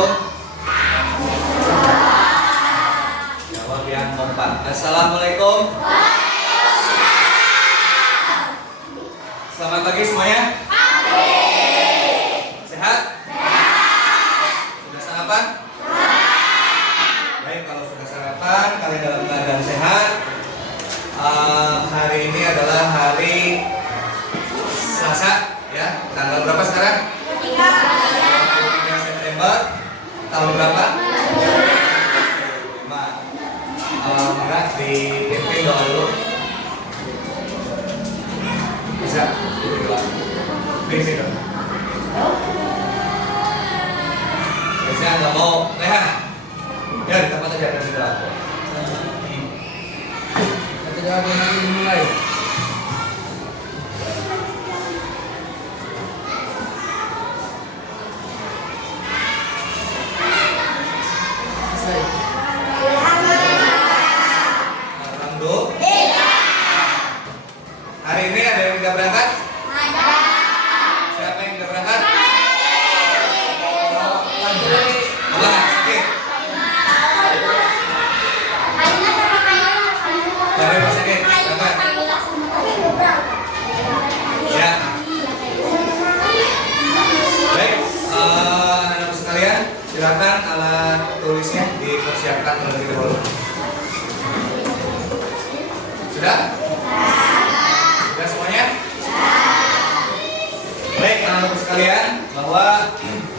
Assalamualaikum. Jawab yang kompak. Assalamualaikum. Selamat pagi semuanya. Sehat? Sudah sarapan? Baik, kalau sudah sarapan, kalian dalam keadaan sehat. Hari ini adalah hari Selasa, ya. Tanggal berapa sekarang? 23 September. Tahun berapa? 5. Enggak, dipimpin doa dulu. Bisa? Bisa dong. Biasanya nggak mau leha. Ya, di tempat aja dan tidak. Tidak ada yang mulai. Hari ini ada yang tidak berangkat? Ada. Siapa yang tidak berangkat? Mana? Sakit? Dari rumah sakit? Berangkat? Ya. Baik, anak-anak sekalian, silakan alat tulisnya dipersiapkan terlebih dahulu. Sudah? Sudah semuanya? Baik, anak-anak sekalian, bahwa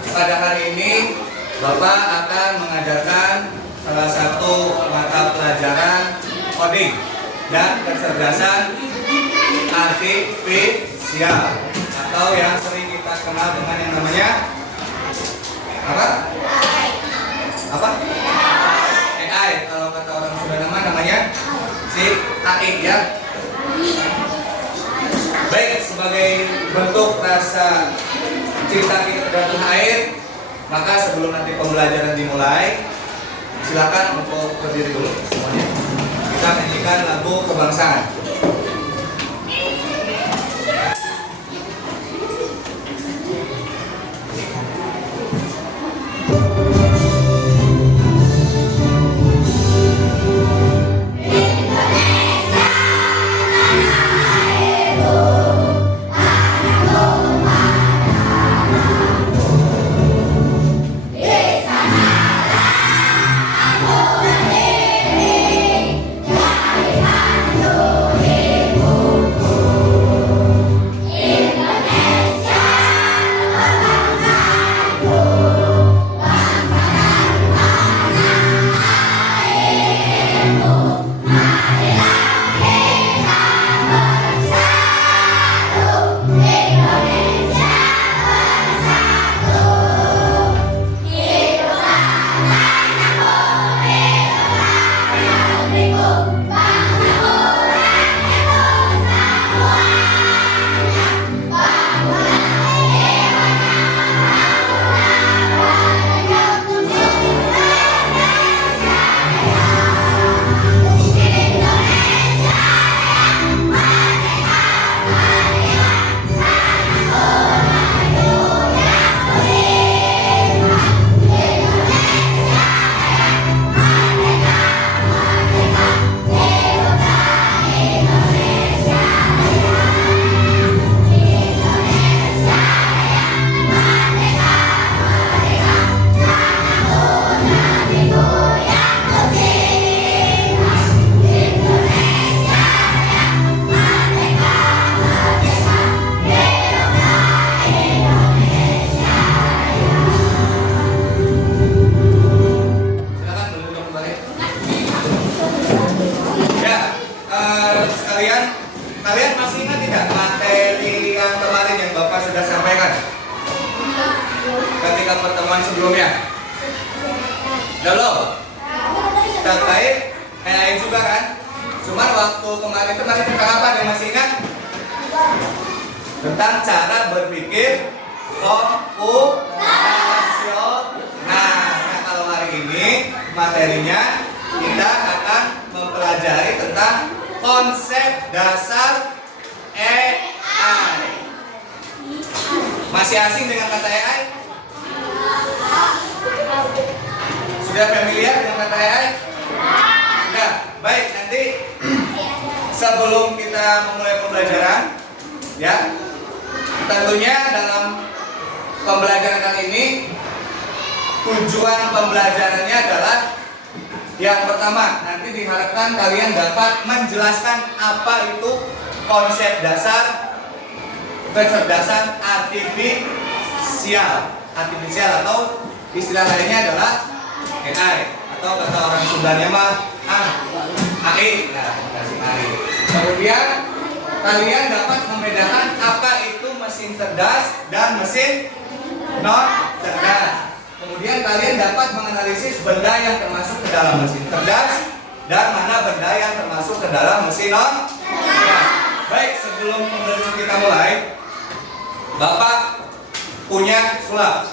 pada hari ini Bapak akan mengajarkan salah satu mata pelajaran coding dan kecerdasan artifisial atau yang sering kita kenal dengan yang namanya apa? Apa? AI. Kalau kata orang sudah namanya si AI, ya. Baik, sebagai bentuk rasa cinta kita terhadap air, maka sebelum nanti pembelajaran dimulai, silakan untuk berdiri dulu semuanya. Kita nyanyikan lagu kebangsaan. Kalian masih ingat tidak materi yang kemarin yang Bapak sudah sampaikan ketika pertemuan sebelumnya? Belum? Terkait AI juga kan? Cuman waktu kemarin tentang apa yang masih ingat? Tentang cara berpikir komputasional. Nah, kalau hari ini materinya kita akan mempelajari tentang konsep dasar AI. Masih asing dengan kata AI? Sudah familiar dengan kata AI? Sudah. Baik, nanti sebelum kita memulai pembelajaran, ya, tentunya dalam pembelajaran kali ini tujuan pembelajarannya adalah yang pertama, nanti diharapkan kalian dapat menjelaskan apa itu konsep dasar artifisial atau istilah lainnya adalah AI atau kata orang Sundanya mah AI. Nah, kasih AI. Kemudian kalian dapat membedakan apa itu mesin cerdas dan mesin non cerdas. Kemudian kalian dapat menganalisis benda yang termasuk ke dalam mesin cerdas dan mana benda yang termasuk ke dalam mesin non cerdas. Baik, sebelum pembelajaran kita mulai, Bapak punya sulap.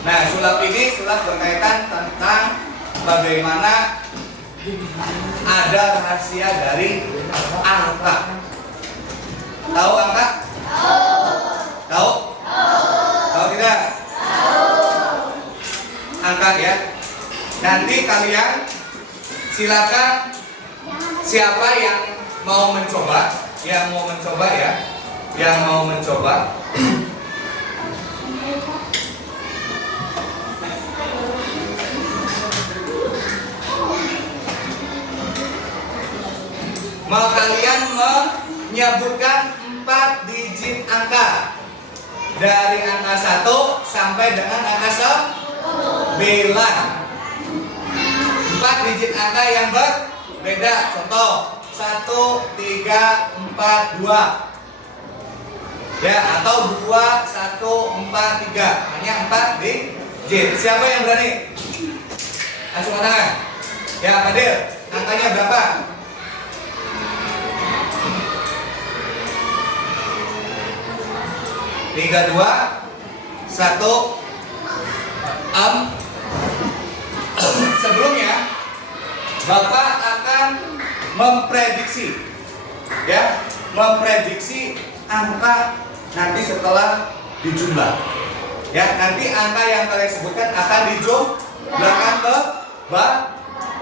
Nah, sulap ini berkaitan tentang bagaimana ada rahasia dari angka. Tahu angka? Tahu? Tahu tidak? Angka ya. Nanti kalian silakan siapa yang mau mencoba, ya, yang mau mencoba. Mau kalian menyebutkan 4 digit angka dari angka 1 sampai dengan angka 9. 4 digit angka yang berbeda. Contoh 1, 3, 4, 2. Ya, atau 2, 1, 4, 3. Hanya 4 digit. Siapa yang berani? Langsung angkat tangan. Ya, Fadil, angkanya berapa? 3, 2, 1, sebelumnya Bapak akan memprediksi, ya, angka nanti setelah dijumlah. Ya, nanti angka yang kalian sebutkan akan dijumlahkan ke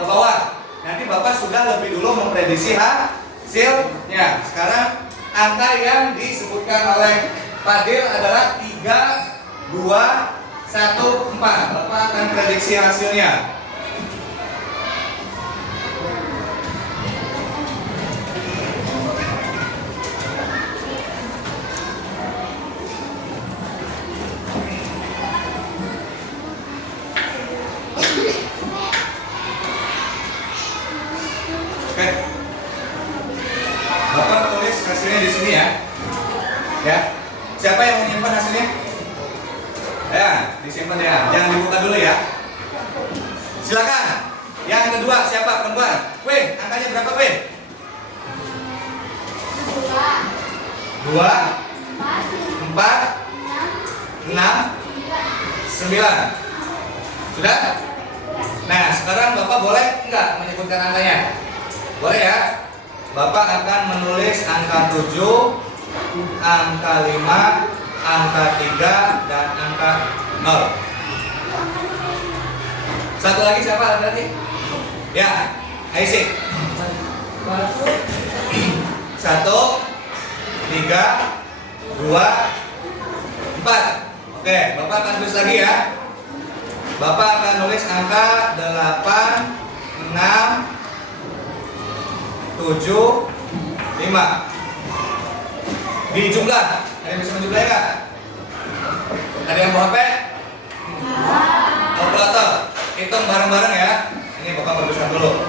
bawah. Nanti Bapak sudah lebih dulu memprediksi hasilnya. Sekarang angka yang disebutkan oleh Fadil adalah 3, 2, 1, 4. Bapak akan prediksi hasilnya. Oke. Bapak tulis hasilnya di sini ya. Ya. Siapa yang menyimpan hasilnya? Ya, disimpan ya. Jangan dibuka dulu ya. Silakan. Yang kedua siapa? Perempuan. Weh, angkanya berapa, Weh? 2, 4, 6, 9. Sudah? Nah, sekarang Bapak boleh enggak menyebutkan angkanya? Boleh ya? Bapak akan menulis angka 7, angka 5, angka 3, dan angka 0. Satu lagi siapa tadi? Ya, Aisyik. 1, 3, 2, 4. Oke, Bapak akan tulis lagi ya. Bapak akan nulis angka 8, 6, 7, 5. Dijumlah. Ada yang bisa menjumlah nggak? Ada yang bawa HP? Kalkulator. Hitung bareng-bareng ya. Ini Bapak baguskan dulu.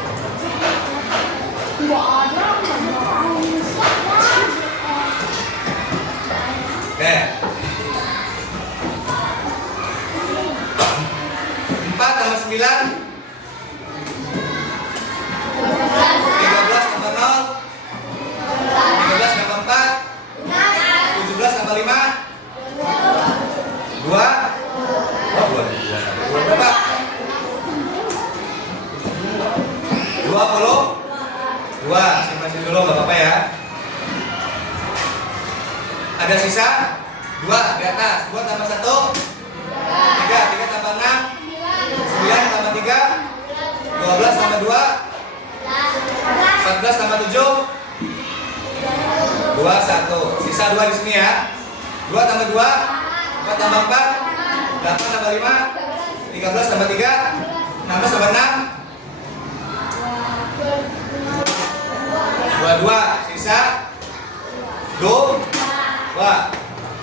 Oke. 4 tambah 9, 13 tambah 0, 13 tambah 4, 17 tambah 5, 2. Oh, 2 berapa? 22. Simpan dulu nggak apa-apa ya. Ada sisa 2 di atas. 2 tambah 1, 3, 3 tambah 6, 9 tambah 3 12 tambah 2 14 tambah 7 21. Sisa 2 di sini ya. 2 tambah 2 4 tambah 4 8 tambah 5 13 tambah 3 16 tambah 6 22. Sisa 2 2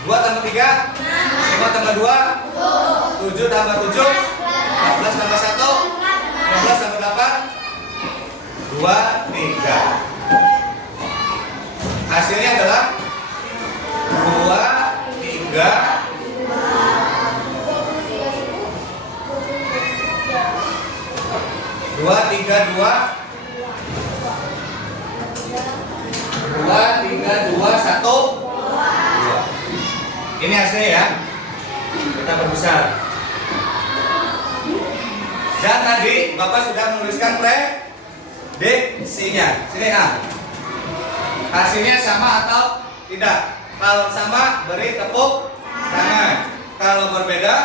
tambah 3 5 tambah 2 7 tambah 7 14 tambah 1 15 tambah 8 23. Hasilnya adalah 2 3 2 Ini hasilnya ya. Kita perbesar. Dan tadi Bapak sudah menuliskan prediksinya. Sini A. Hasilnya sama atau tidak? Kalau sama beri tepuk tangan. Kalau berbeda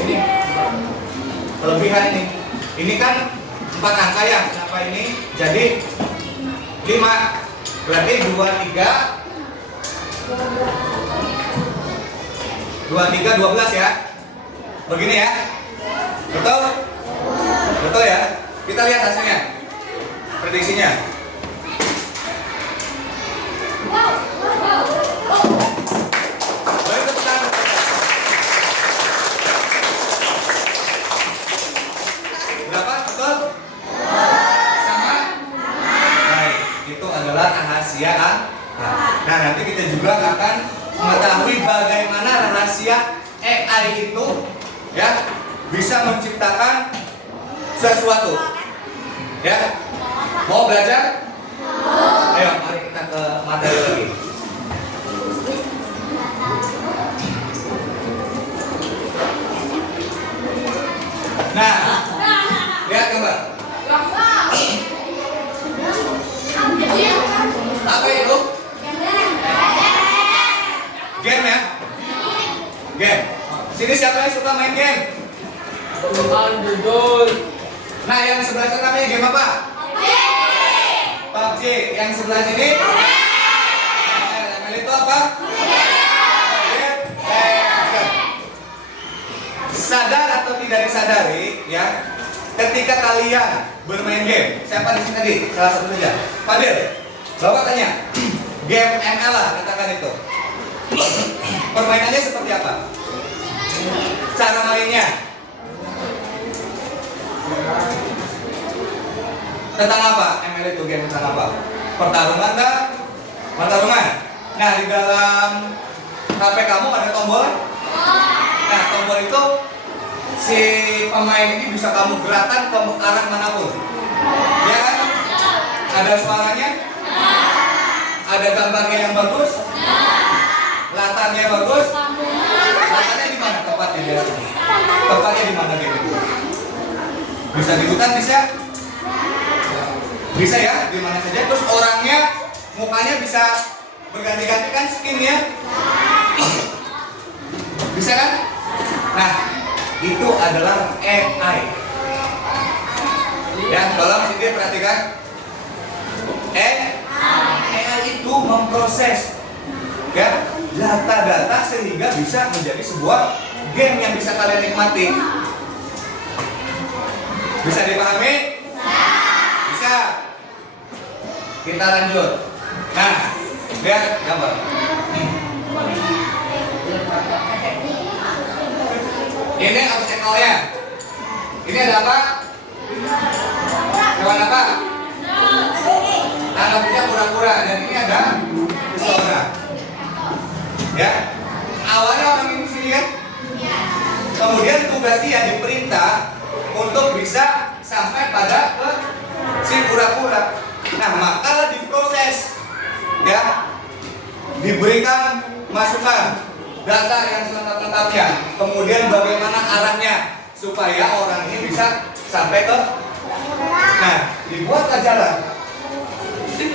ini kelebihan ini. Ini kan 4 angka ya. Kenapa ini? Jadi 5. Berarti 23 12 ya. Begini ya. Betul? Betul ya. Kita lihat hasilnya. Prediksinya. Beri tepuk tangan. Berapa? Betul? Sama? Baik. Itu adalah rahasia A. Nah, nanti kita juga akan mengetahui bagaimana rahasia AI itu ya bisa menciptakan sesuatu. Ya. Mau belajar? Ayo, mari kita ke materi lagi. Nah, lihat gambar. Apa itu? Game ya? Game. Sini siapa yang suka main game? Nah, yang sebelah sana namanya game apa? PUBG. Yang sebelah sini? ML itu apa? Sadar atau tidak disadari ya, ketika kalian bermain game, siapa di sini tadi? Salah satu saja. Fadil, Bapak tanya, game ML lah katakan itu. Permainannya seperti apa? Cara mainnya? Tentang apa? ML itu game tentang apa? Pertarungan kan? Pertarungan. Nah, di dalam HP kamu ada tombol. Nah, tombol itu si pemain ini bisa kamu gerakkan ke arah manapun. Ya kan? Ada suaranya? Ada gambarnya yang bagus? Latarnya bagus? Latarnya di mana tepatnya dia? Tepatnya di mana gitu? Bisa di hutan bisa? Bisa ya, di mana saja. Terus orangnya, mukanya bisa berganti-ganti kan skinnya? Bisa kan? Nah, itu adalah AI. Ya, tolong sini perhatikan. AI itu memproses ya data-data sehingga bisa menjadi sebuah game yang bisa kalian nikmati. Bisa dipahami? Bisa. Kita lanjut. Nah, lihat gambar. Ini obstacle-nya. Ini ada apa? Hewan apa? Anggapnya kura-kura. Dan ini ada pesona. Ya. Awalnya orang ini sini kan? Kemudian tugas dia diperintah untuk bisa sampai pada ke si kura-kura. Nah, maka diproses. Ya. Diberikan masukan, data yang selengkap-lengkapnya, kemudian bagaimana arahnya supaya orang ini bisa sampai ke, nah, dibuatlah jalan,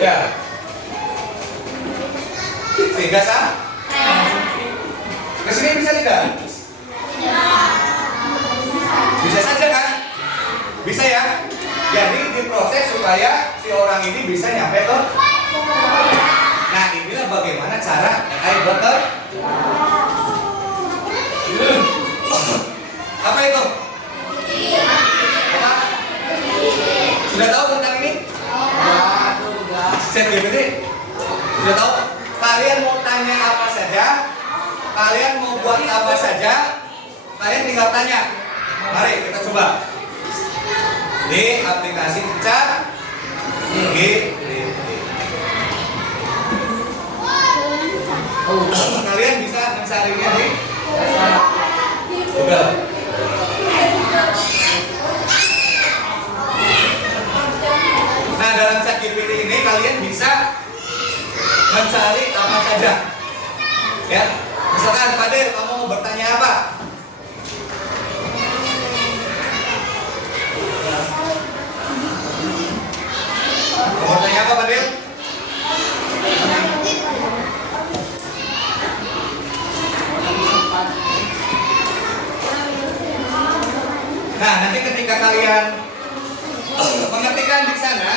ya, sehingga sini bisa tidak? Bisa saja kan? Bisa ya? Jadi diproses supaya si orang ini bisa nyampe ke. Nah, inilah bagaimana cara AI bekerja. Apa itu? Apa? Sudah tahu tentang ini? ChatGPT? Sudah tahu? Kalian mau tanya apa saja? Kalian mau buat apa saja? Kalian tinggal tanya. Mari kita coba. Di aplikasi ChatGPT. Kalian bisa mencarinya di Google. Nah, dalam ChatGPT ini kalian bisa mencari apa saja. Ya, misalkan Fadil, kamu mau bertanya apa? Mau bertanya apa, Fadil? Nah, nanti ketika kalian mengetikkan di sana,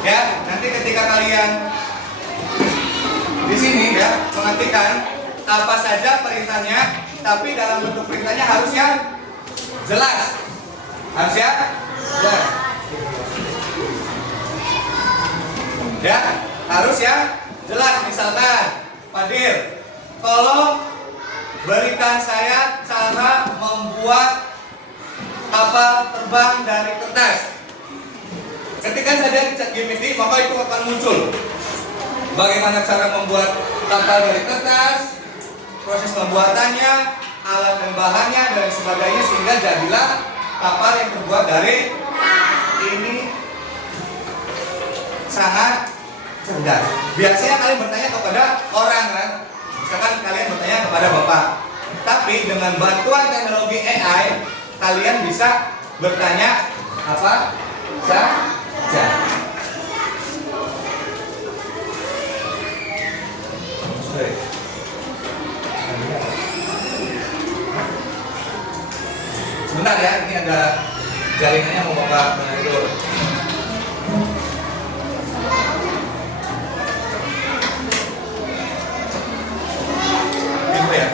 ya, nanti ketika kalian di sini ya mengetikkan apa saja perintahnya, tapi dalam bentuk perintahnya harus yang jelas, harus ya jelas, ya harus ya jelas. Misalkan, Fadil, tolong berikan saya cara membuat kapal terbang dari kertas. Ketika saja di ChatGPT, maka itu akan muncul bagaimana cara membuat kapal dari kertas, proses pembuatannya, alat dan bahannya dan sebagainya, sehingga jadilah kapal yang terbuat dari ini. Sangat cerdas. Biasanya kalian bertanya kepada orang kan, misalkan kalian bertanya kepada bapak. Tapi dengan bantuan teknologi AI, kalian bisa bertanya apa saja. Sebentar ya, ini ada jaringannya mau bapak benerin dulu. Info ya.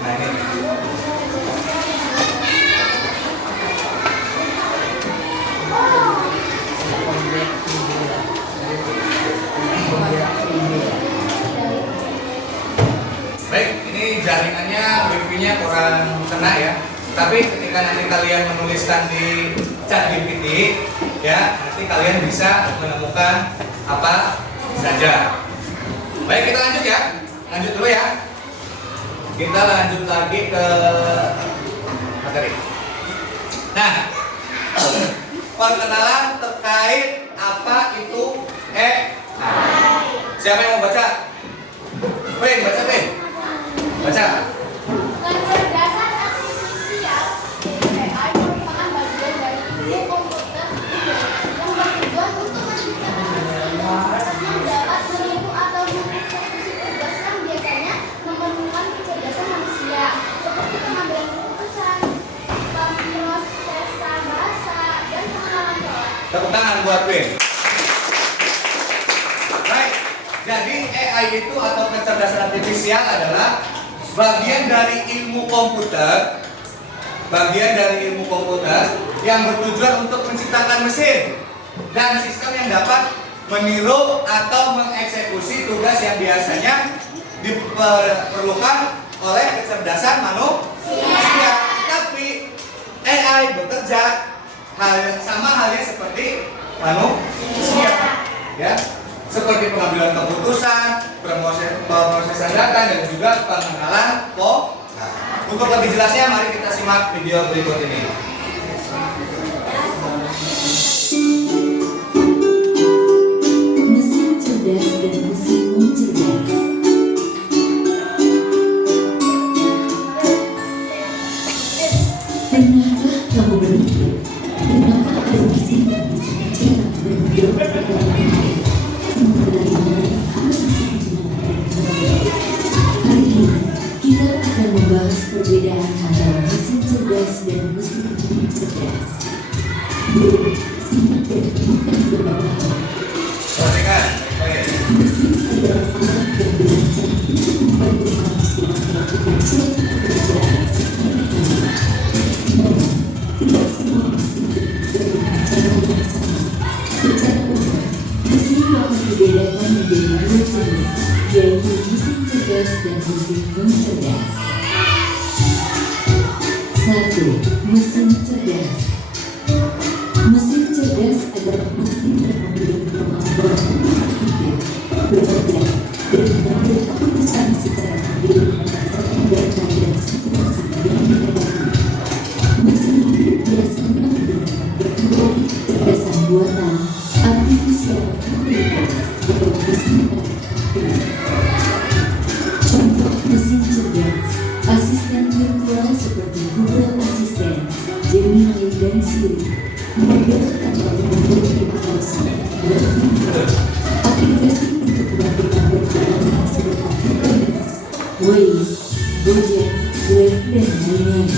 Nah ini. Baik, ini jaringannya wifi-nya kurang kena ya. Tapi ketika nanti kalian menuliskan di ChatGPT, ya nanti kalian bisa menemukan apa saja. Baik, kita lanjut ya. Lanjut dulu ya. Kita lanjut lagi ke materi. Nah, perkenalan terkait apa itu AI. Siapa yang mau baca? Weh, baca deh. Baca. Kecerdasan artifisial AI merupakan bagian dari ilmu komputer yang bertujuan untuk menciptakan yang dapat meniru atau mengeksekusi tugas yang biasanya memerlukan kecerdasan manusia, seperti pengambilan keputusan, pemrosesan bahasa, dan pengenalan pola. Tepuk tangan buat Win. Baik, jadi AI itu atau kecerdasan artifisial adalah bagian dari ilmu komputer, yang bertujuan untuk menciptakan mesin dan sistem yang dapat meniru atau mengeksekusi tugas yang biasanya diperlukan oleh kecerdasan manusia. Tapi AI bekerja sama halnya seperti manusia, ya, seperti pengambilan keputusan, pemrosesan data, dan juga pengenalan pola. Untuk lebih jelasnya, mari kita simak video berikut ini. membahas perbedaan antara mesin cerdas dan mesin cerdas. Perhatikan, baik. Mesin dapat dibedakan menjadi dua jenis, yaitu mesin cerdas dan mesin non-cerdas. 1. Mesin cerdas. Mesin cerdas adalah mesin yang memiliki kemampuan untuk berpikir, bekerja, dan mengambil keputusan secara mandiri berdasarkan data dan situasi yang dihadapi. Mesin ini biasanya menggunakan teknologi kecerdasan buatan, artificial intelligence, atau mesin artificial. Contoh mesin cerdas, asisten virtual seperti Google Assistant, Gemini, dan Siri, model tanpa memiliki pengawasan dan aplikasi untuk melakukan perjalanan seperti Waze, Gojek, Grab, dan lain-lain.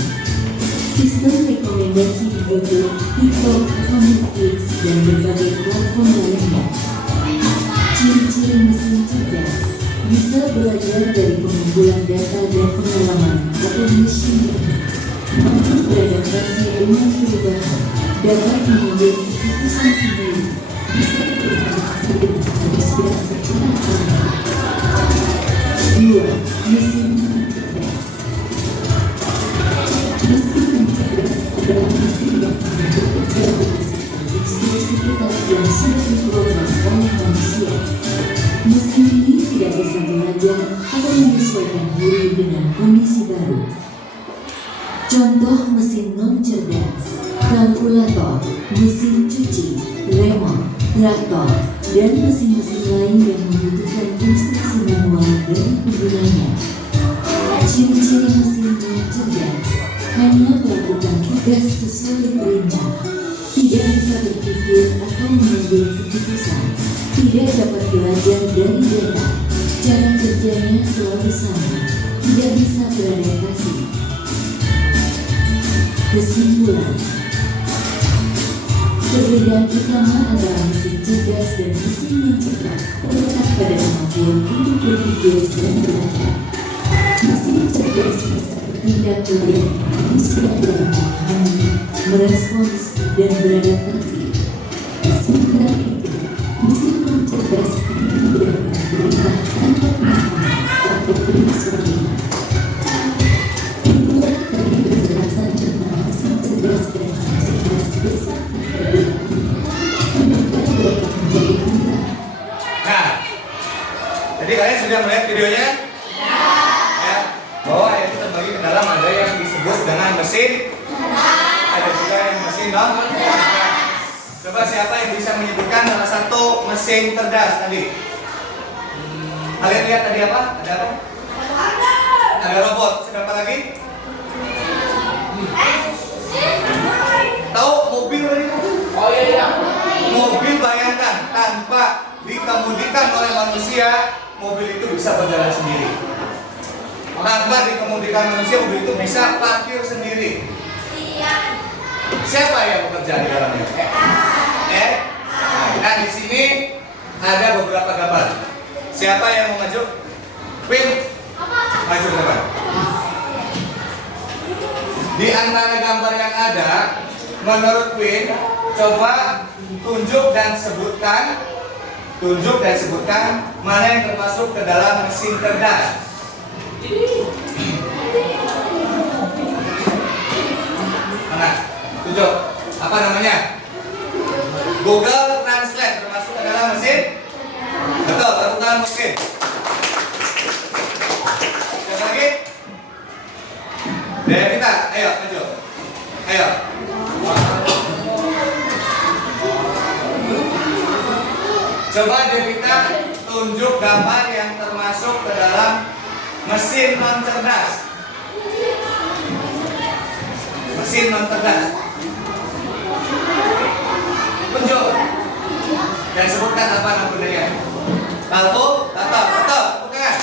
Sistem rekomendasi di Google, TikTok, Netflix, dan berbagai platform lainnya. Ciri-ciri mesin cerdas bisa belajar dari pengumpulan data dan pengalaman atau machine learning, mampu beradaptasi dengan perubahan, dapat mengambil keputusan sendiri, bisa berinteraksi dengan manusia secara alami. 2. Mesin cerdas. Mesin cerdas adalah mesin yang bekerja berdasarkan instruksi tetap yang sudah diprogram oleh manusia. Mesin ini tidak bisa belajar atau menyesuaikan diri dengan kondisi baru. Contoh mesin non-cerdas, kalkulator, mesin cuci, remote, traktor, dan mesin-mesin lain yang membutuhkan instruksi manual dari penggunanya. Ciri-ciri mesin non-cerdas hanya melakukan tugas sesuai perintah, tidak bisa berpikir atau mengambil keputusan, tidak dapat belajar dari data, cara kerjanya selalu sama, tidak bisa beradaptasi. Kesimpulan, perbedaan utama antara mesin cerdas dan mesin non-cerdas terletak pada kemampuan untuk berpikir dan belajar. Mesin cerdas bisa bertindak lebih bisa dalam memahami, merespons, dan beradaptasi. Sementara itu, mesin non-cerdas tidak berperintah tanpa pemahaman atau penyesuaian. Itulah tadi penjelasan tentang mesin cerdas dan non-cerdas beserta perbedaannya. Semoga dapat menjadi mudah. Nah, jadi kalian sudah melihat videonya? Ya. Bahwa itu terbagi ke dalam ada yang disebut dengan mesin, ada juga yang mesin non-cerdas. Coba siapa yang bisa menyebutkan salah satu mesin cerdas tadi? Kalian lihat tadi apa? Ada apa? Ada robot. Siapa lagi? Tahu mobil tadi? Oh iya. Mobil bayangkan tanpa dikemudikan oleh manusia, mobil itu bisa berjalan sendiri. Tanpa dikemudikan manusia, mobil itu bisa parkir sendiri. Siapa yang bekerja di dalamnya? Nah, di sini ada beberapa gambar. Siapa yang mau maju? Win, maju ke depan. Di antara gambar yang ada, menurut Win, coba tunjuk dan sebutkan mana yang termasuk ke dalam mesin cerdas. Mana? Tunjuk. Apa namanya? Google Translate termasuk ke dalam mesin? Betul, tepuk tangan mesin. Siapa lagi? Devita, ayo maju. Ayo. Coba Devita tunjuk gambar yang termasuk ke dalam mesin non cerdas. Mesin non cerdas. Tunjuk dan sebutkan apa nama gunanya. Kalkulator, betul, bukan?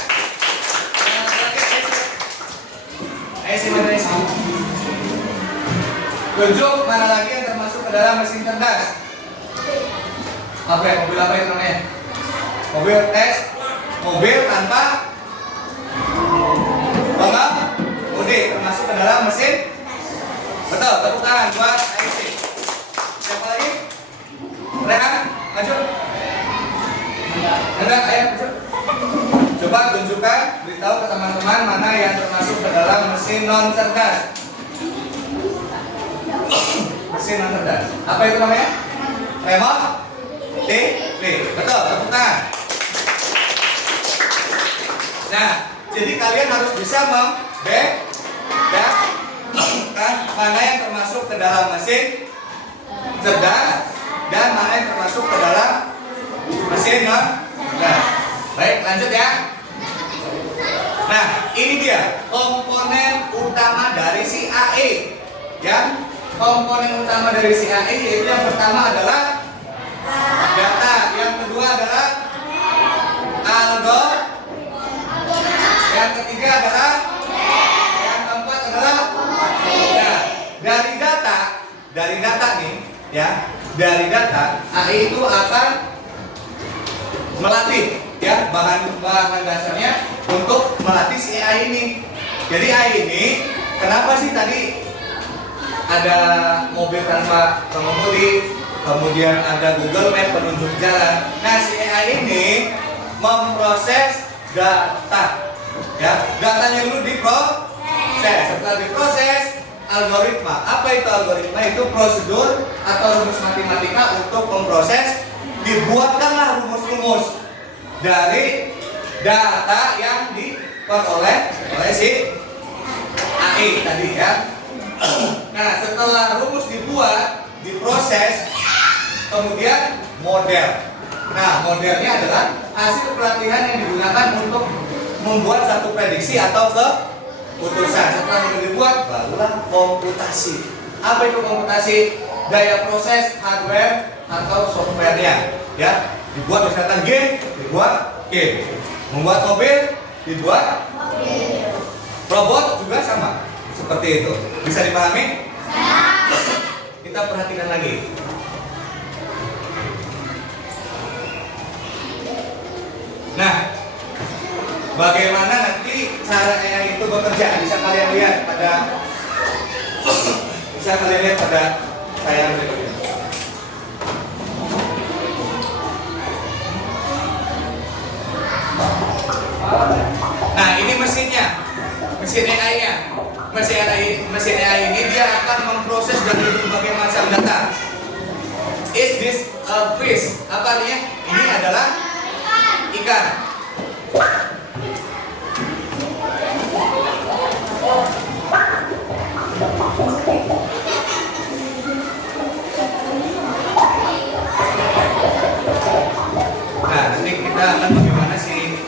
Tunjuk mana lagi yang termasuk ke dalam mesin cerdas. Oke, mobil apa itu namanya? Mobil tes. Mobil tanpa pengemudi termasuk ke dalam mesin. Betul, tepuk tangan buat AIC. Siapa lagi? Rehan, maju. Hendak, ayo maju. Coba tunjukkan, beritahu ke teman-teman mana yang termasuk ke dalam mesin non cerdas. Mesin non cerdas. Apa itu namanya? Remote TV. Betul, tepuk tangan. Nah, jadi kalian harus bisa membedakan mana yang termasuk ke dalam mesin cerdas dan mana yang termasuk ke dalam mesin non cerdas. Baik, lanjut ya. Nah, ini dia komponen utama dari si AE. Ya, komponen utama dari si AE yaitu yang pertama adalah data, yang kedua adalah algoritma, yang ketiga adalah, yang keempat adalah. Nah, dari data nih, ya, dari data AE itu akan melatih, ya, bahan dasarnya untuk melatih si AI ini. Jadi AI ini, kenapa sih tadi ada mobil tanpa pengemudi, kemudian ada Google Map penunjuk jalan. Nah, si AI ini memproses data, ya, datanya dulu diproses. Setelah diproses, algoritma. Apa itu algoritma? Itu prosedur atau rumus matematika untuk memproses. Dibuatkanlah rumus-rumus dari data yang diperoleh oleh si AI tadi, ya. Nah, setelah rumus dibuat, diproses, kemudian model. Nah, modelnya adalah hasil pelatihan yang digunakan untuk membuat satu prediksi atau keputusan. Setelah model dibuat, barulah komputasi. Apa itu komputasi? Daya proses hardware atau softwarenya, ya. Dibuat misalkan game, dibuat game. Membuat mobil, dibuat mobil. Robot juga sama, seperti itu. Bisa dipahami? Kita perhatikan lagi. Nah, bagaimana nanti cara AI itu bekerja? Bisa kalian lihat pada tayangan berikutnya. Nah, ini mesinnya, mesin AI-nya. Mesin AI ini dia akan memproses dari berbagai macam data. Is this a fish? Apa artinya? Ini adalah ikan. Nah, nanti kita akan bagaimana si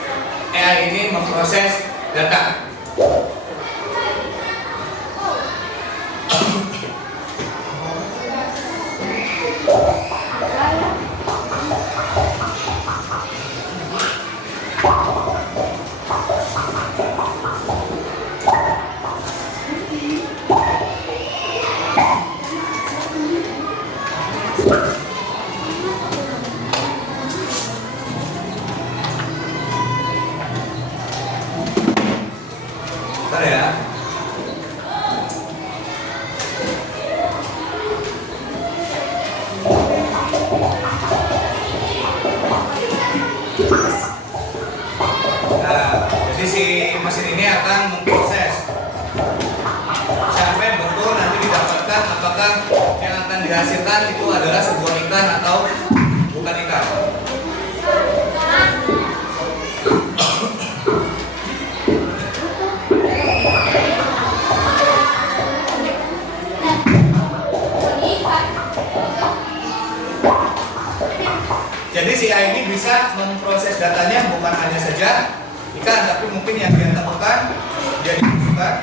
AI ini memproses data. Bentar ya. Nah, jadi si mesin ini akan memproses sampai betul nanti didapatkan apakah yang akan dihasilkan itu adalah sebuah ikan atau bukan ikan. Jadi si AI ini bisa memproses datanya bukan hanya saja ikan, tapi mungkin yang dia temukan dia dimasukkan.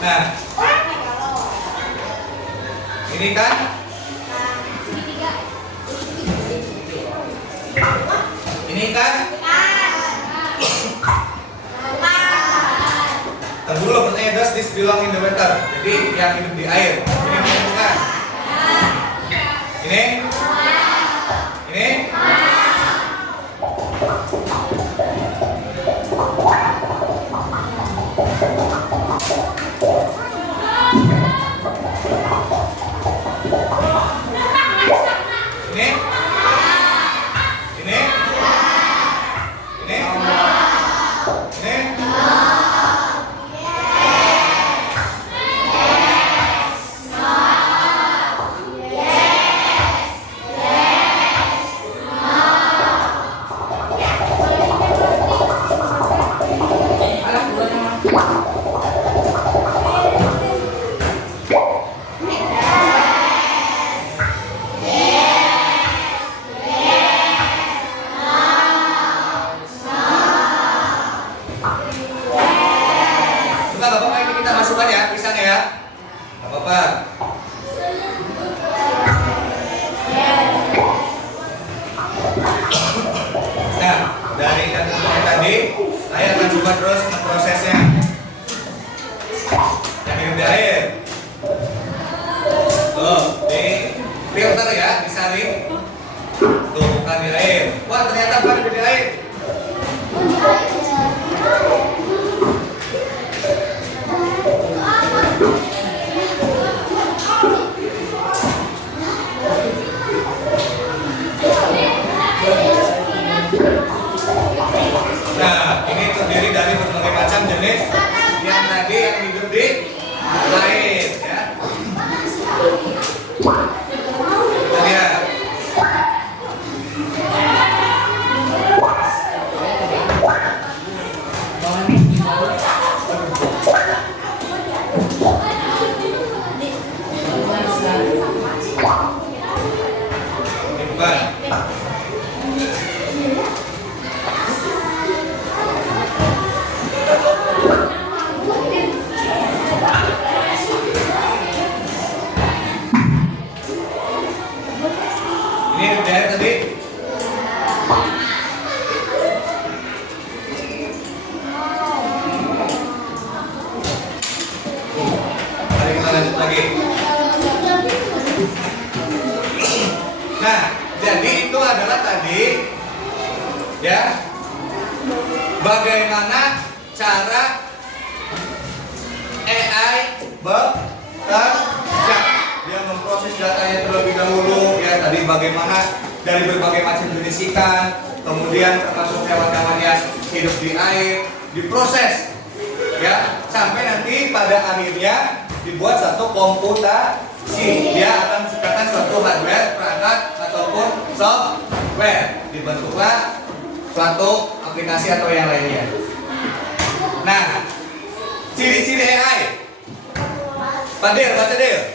Nah, ini kan ini kan this belong in the water? Jadi yang hidup di air. Ini bukan. Ini? Ini? Ini? Ini? Ini? Ini? Suka Bapak ini kita masukkan ya, pisang ya. Gak apa-apa. Nah, dari kata tadi, saya akan coba terus prosesnya. Yang hidup di air. Tuh, di filter ya, disaring. Tuh, bukan di air. Wah, ternyata bukan di air. Nah, ini terdiri dari berbagai macam jenis yang tadi yang hidup di air, ya. Kita lihat. Ini bukan. Ini udah tadi. Mari kita lanjut lagi. Nah, jadi itu adalah tadi ya bagaimana cara AI bekerja. Dia memproses datanya terlebih dahulu ya, tadi bagaimana dari berbagai macam jenis ikan, kemudian termasuk hewan-hewan yang hidup di air, diproses ya sampai nanti pada akhirnya dibuat satu komputasi. Dia akan menciptakan suatu hardware, perangkat ataupun software, dibentuklah suatu aplikasi atau yang lainnya. Nah, ciri-ciri AI. Padil, baca Del.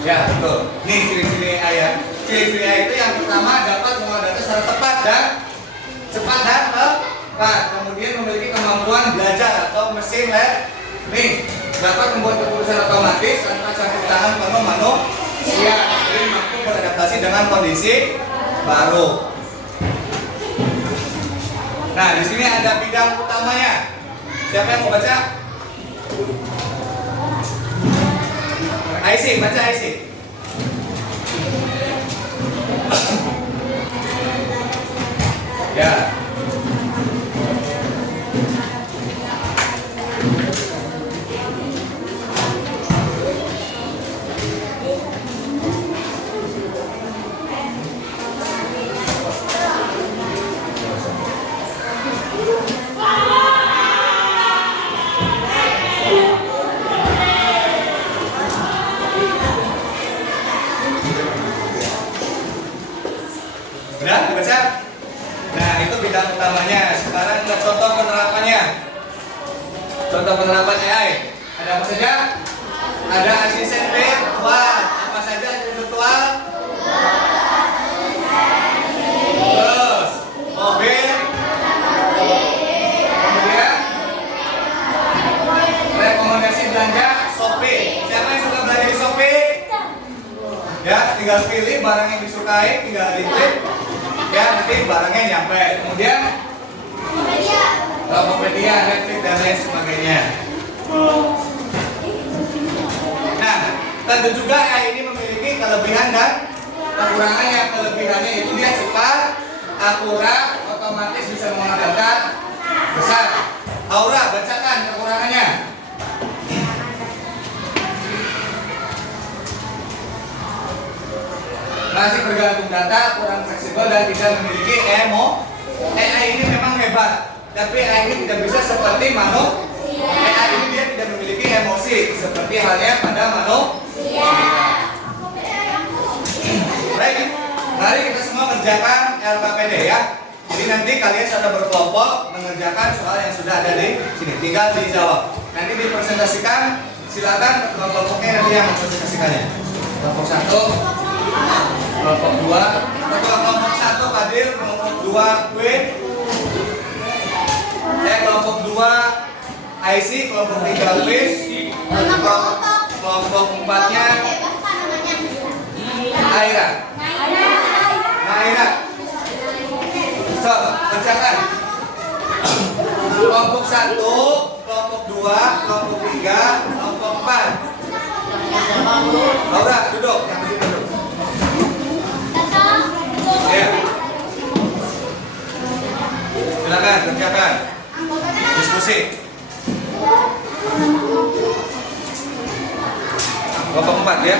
Ya, betul. Nih ciri-ciri AI ya. Ciri-ciri AI itu yang pertama dapat mengolah data secara tepat dan cepat dan tepat. Kemudian memiliki kemampuan belajar atau mesin learning. Dapat membuat keputusan otomatis tanpa campur tangan penuh manusia. Jadi mampu beradaptasi dengan kondisi baru. Nah, di sini ada bidang utamanya. Siapa yang mau baca? Aisyah, baca Aisyah. Ya. Udah dibaca? Nah, itu bidang utamanya. Sekarang kita contoh penerapannya. Contoh penerapan AI. Ada apa saja? Ada asisten virtual. Apa saja asisten virtual? Terus mobil. Kemudian rekomendasi belanja Shopee. otomatis barangnya nyampe. Kemudian Media. media, elektrik dan lain sebagainya. Nah, tentu juga AI ini memiliki kelebihan dan kekurangannya. Kelebihannya itu dia cepat, akurat, otomatis bisa mengandalkan besar. Aura, bacakan kekurangannya. Masih bergantung data, kurang fleksibel dan tidak memiliki emo. AI ini memang hebat, tapi AI ini tidak bisa seperti manusia. AI ini dia tidak memiliki emosi seperti halnya pada manusia. Baik, mari kita semua kerjakan LKPD ya. Jadi nanti kalian sudah berkelompok mengerjakan soal yang sudah ada di sini. Tinggal dijawab. Nanti dipresentasikan. Silakan kelompoknya nanti yang mempresentasikannya. Kelompok 1, kelompok 2, kelompok 1 Fadil, kelompok 2 W, kelompok 2 IC, kelompok 3 Wis, kelompok 4-nya Aira. Naira. So, kerjakan. Kelompok 1, kelompok 2, kelompok 3, kelompok 4. Laura, duduk. Yang penting duduk. Ya. Silakan kerjakan. Diskusi. Kelompok 4 ya.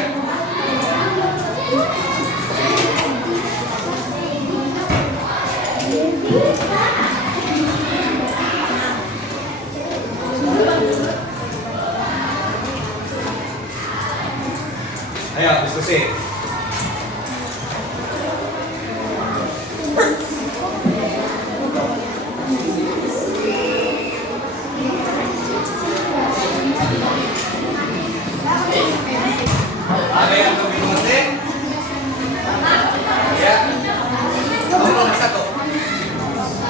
Ayo diskusi. Ada yang lebih penting? Ya. Nomor 1.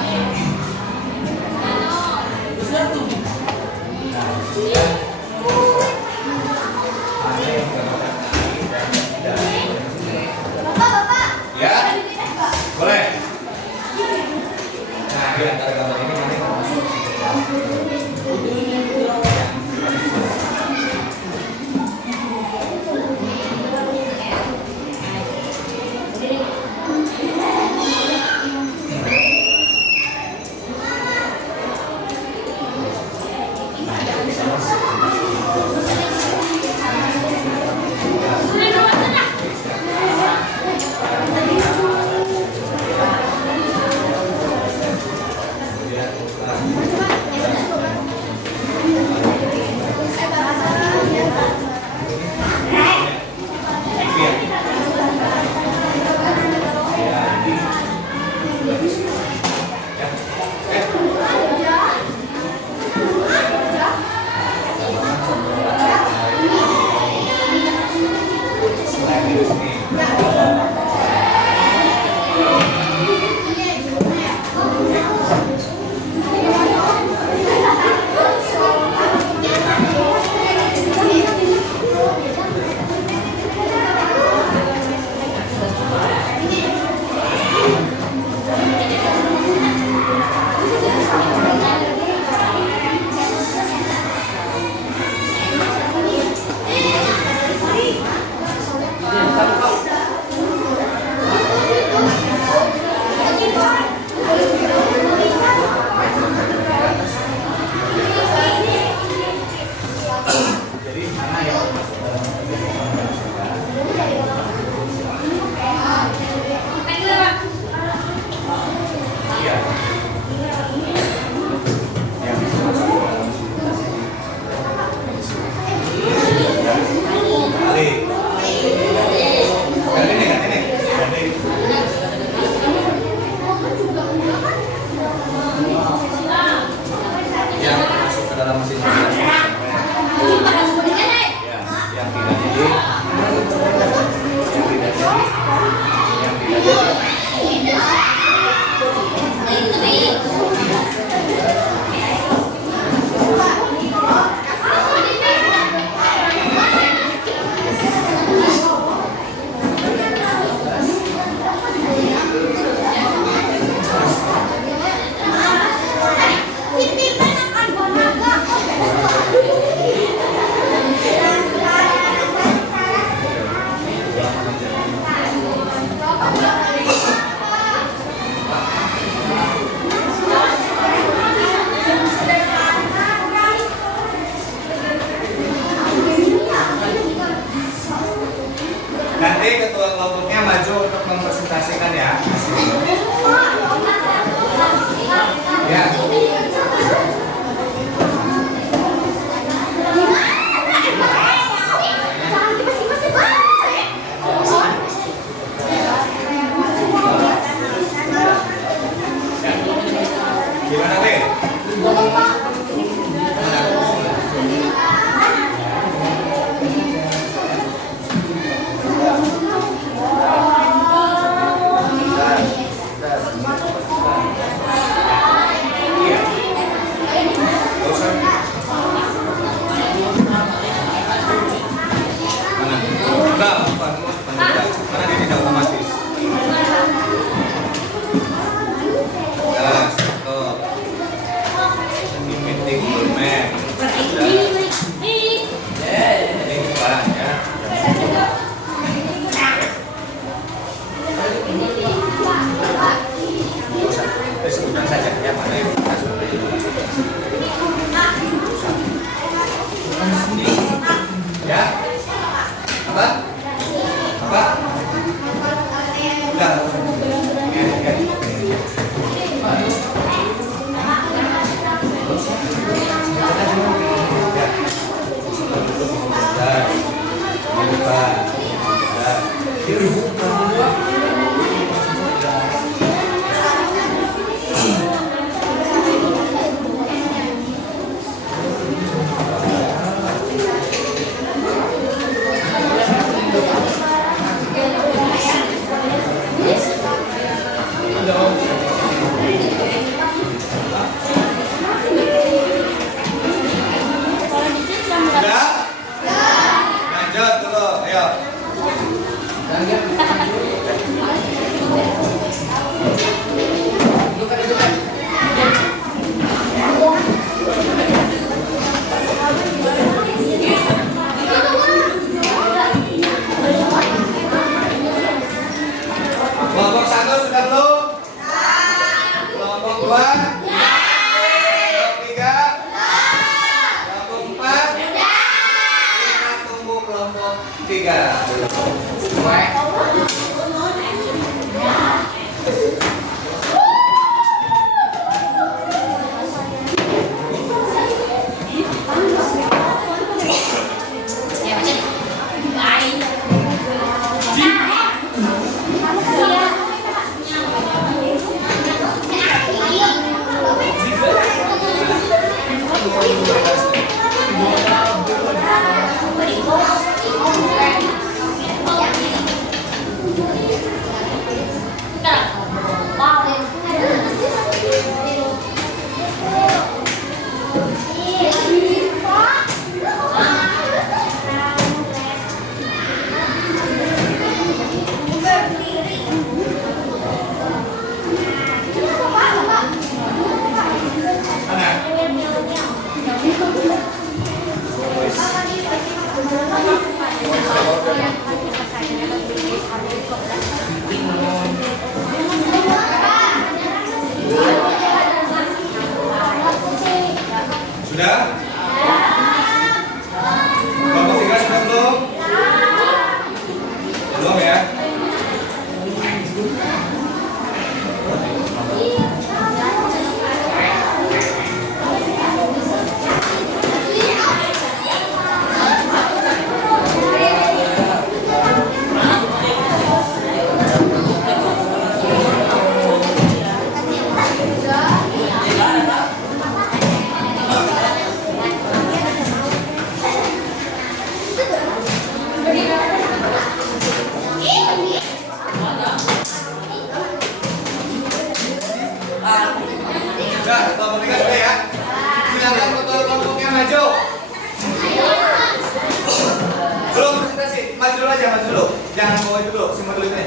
jangan bawa itu dulu, simpan dulu ini.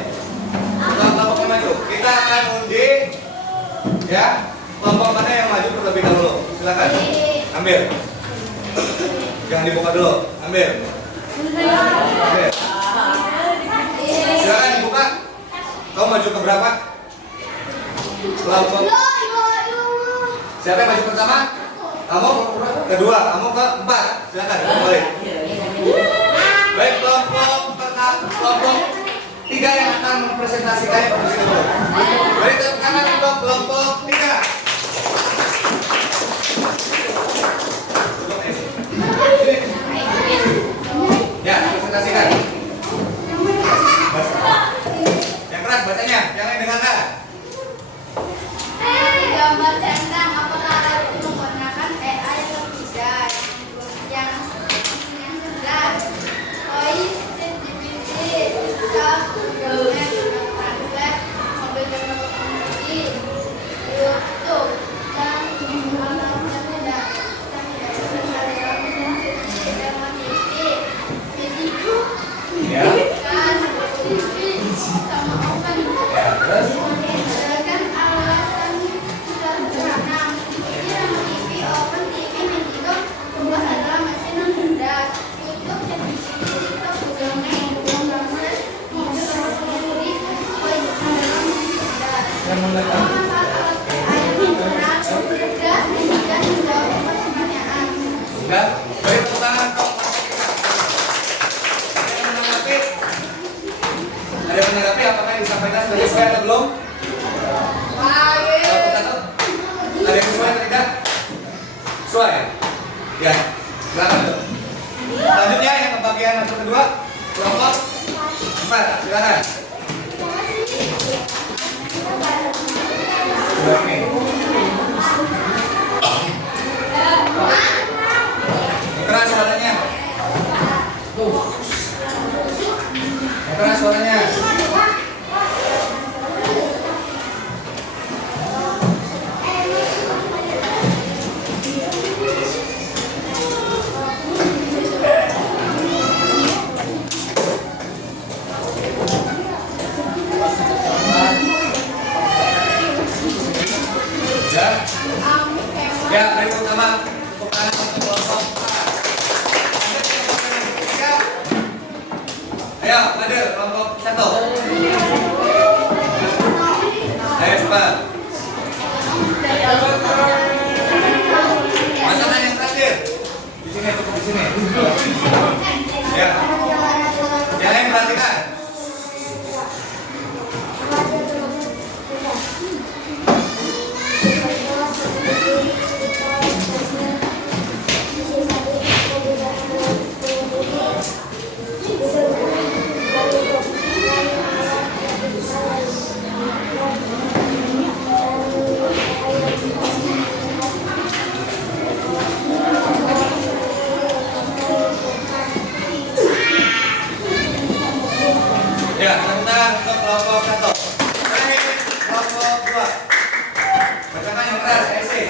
Kelompoknya maju. Kita akan undi, ya. Kelompok mana yang maju terlebih dahulu? Silakan. Ambil. Jangan dibuka dulu. Ambil. Ambil. Silakan dibuka. Kau maju ke berapa? Kelompok. Siapa yang maju pertama? Kamu kedua, kamu keempat. Silakan balik. Baik, kelompok 3 yang akan mempresentasikan terlebih dahulu. Beri tepuk tangan untuk kelompok 3. Ya, presentasikan. Yang keras bacanya, yang lain dengarkan. Gambar centang apakah itu menggunakan AI atau tidak? Yang jelas. OIS, ChatGPT, Google Maps, Translate, mobil dan teknologi, YouTube, dan alam dan tidak Ya. kan TV sama open. Ya, terus. Kan alasan sudah sederhana. TV, open TV, Medico, Google adalah mesin yang cerdas. YouTube, ChatGPT, TikTok, Google Maps, Google Maps, mobil dan teknologi, OIS adalah mesin cerdas. Yang mengatakan. Manfaat alat AI yang cerdas, cerdas, dan menjawab pertanyaan. Enggak. Beri tepuk tangan untuk yang menanggapi. Ada yang menanggapi apakah yang disampaikan sudah sesuai atau belum? Kalau kita tahu, ada yang sesuai atau tidak? Sesuai? Ya, silakan. Selanjutnya yang ke bagian yang kedua, kelompok 4, silakan. Ini. Keras suaranya. Keras suaranya. Ya. Ya, hari pertama untuk anak untuk kelompok 4. Ayo, Adil, kelompok 1. Ayo cepat. Masakan yang terakhir. Di sini, cukup di sini. Ya. Yang lain perhatikan. Ya, sebentar untuk kelompok 1. Terakhir, kelompok 2. Bacakan yang keras, isi.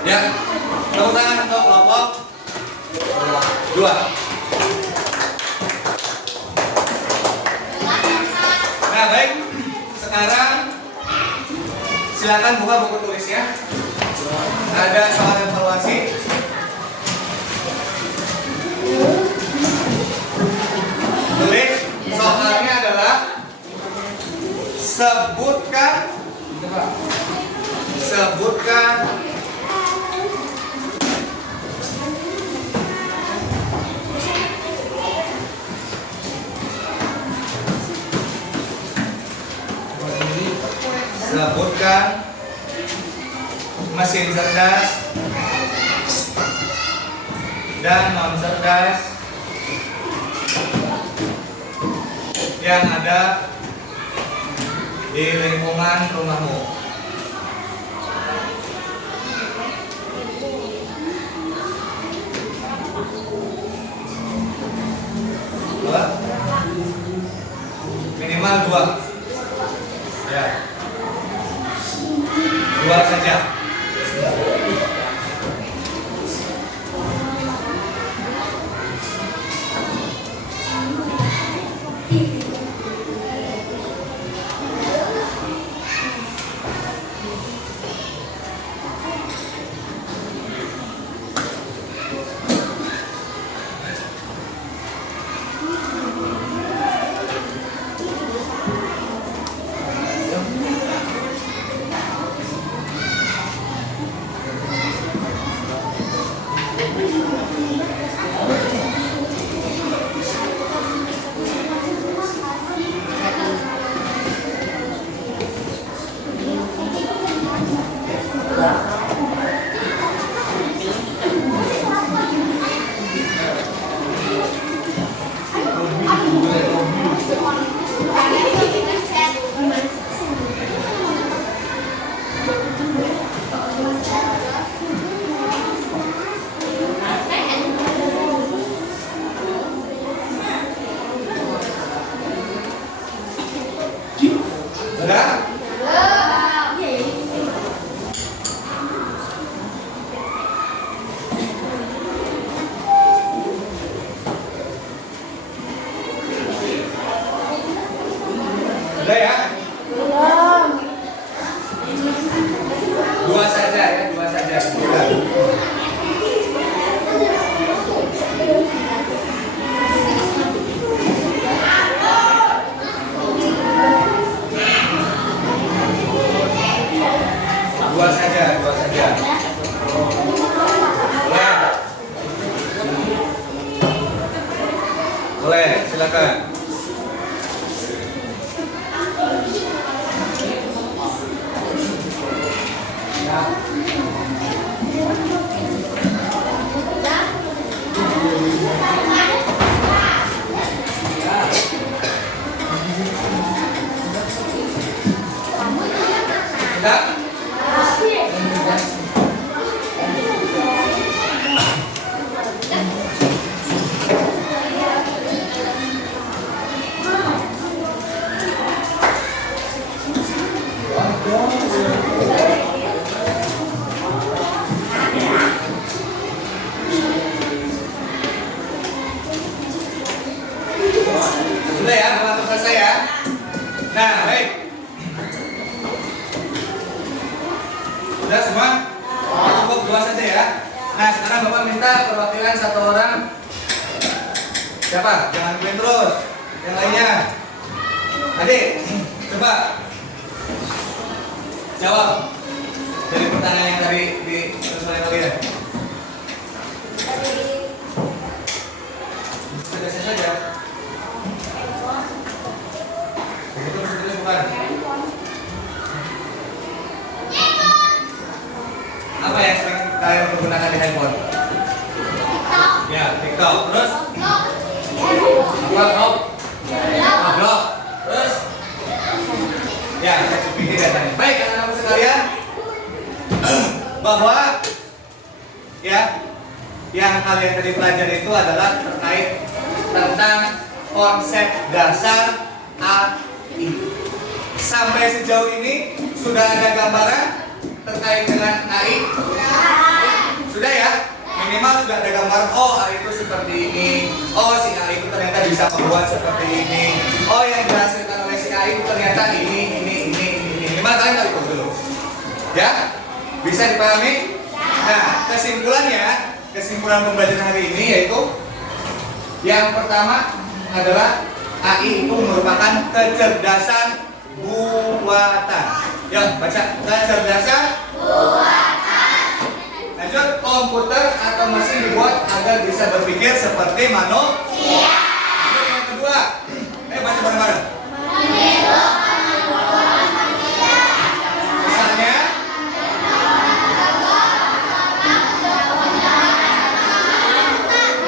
Ya, tepuk tangan untuk kelompok 2. Nah, baik. Sekarang silakan buka buku tulisnya. Ada soal evaluasi. Tulis soalnya adalah sebutkan mesin cerdas dan non cerdas. Ya. yang ada di lingkungan rumahmu. Dua. Minimal 2. Ya. 2 saja. Sudah? Sudah ya? Belum. 2 saja ya, 2 saja. Sudah. Dua saja, 2 saja. Boleh. Boleh, silakan. Sudah? Sudah ya, langsung selesai ya. Nah, baik. Sudah semua? Cukup 2 saja ya. Nah, sekarang Bapak minta perwakilan 1 orang. Siapa? Jangan main terus. Yang lainnya. Adik, coba jawab dari pertanyaan yang tadi terus oleh kalian. Tegasnya saja. Begitu terus bukan? Apa yang sering kalian menggunakan di handphone? Ya, TikTok. Terus? Apa? Blog. Terus? Ya, saya pikir datanya. Baik, anak-anak sekalian, bahwa ya yang kalian tadi pelajari itu adalah terkait tentang konsep dasar AI. Sampai sejauh ini sudah ada gambaran terkait dengan AI? Sudah ya? Minimal sudah ada gambaran, oh AI itu seperti ini. Oh si AI itu ternyata bisa membuat seperti ini. Oh yang dihasilkan oleh si AI itu ternyata ini. Minimal kalian tahu itu dulu. Ya? Bisa dipahami? Nah, kesimpulan pembelajaran hari ini yaitu yang pertama adalah AI itu merupakan kecerdasan buatan. Ya, baca kecerdasan buatan. Lanjut, komputer atau mesin dibuat agar bisa berpikir seperti manusia. Lanjut, yang kedua, baca bareng-bareng. Misalnya,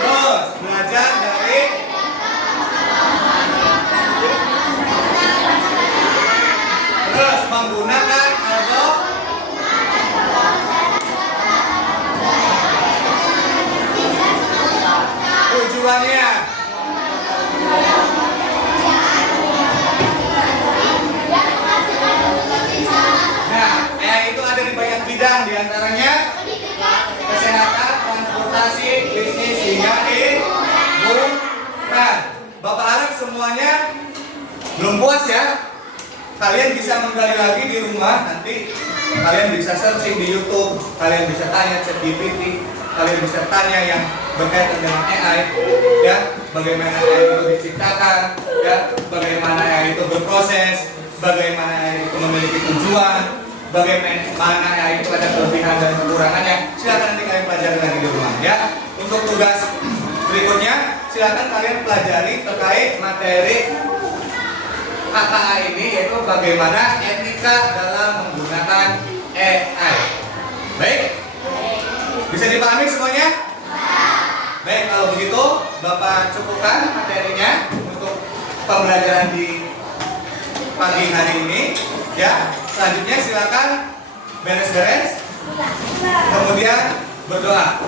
terus belajar dari diantaranya kesehatan, transportasi, bisnis, hingga hiburan. Bapak harap semuanya belum puas ya. Kalian bisa menggali lagi di rumah, nanti kalian bisa searching di YouTube, kalian bisa tanya ChatGPT, kalian bisa tanya yang berkaitan dengan AI, ya, bagaimana AI itu diciptakan, ya, bagaimana AI itu berproses, bagaimana AI itu memiliki tujuan, bagaimana AI itu ada kelebihan dan kekurangannya. Silakan nanti kalian pelajari lagi di rumah, ya. Untuk tugas berikutnya, silakan kalian pelajari terkait materi KKA ini, yaitu bagaimana etika dalam menggunakan AI. Baik? Bisa dipahami semuanya? Baik, kalau begitu Bapak cukupkan materinya untuk pembelajaran di pagi hari ini. Ya, selanjutnya silakan beres-beres, kemudian berdoa.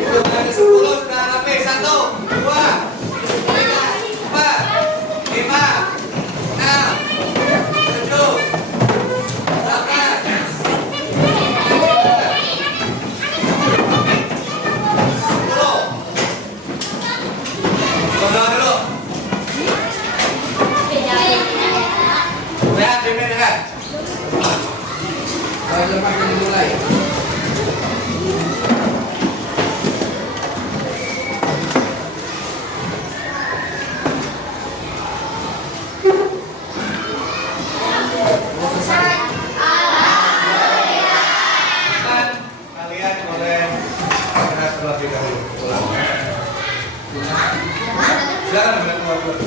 Hitungan ke 10 sudah rapi. 1, 2, 3, 4, 5, 6, 7, 8, 10. Berdoa dulu. Rehat, pimpin rehat. Makin dimulai. Kalian boleh istirahat terlebih dahulu. Pulang. Silakan keluar dulu.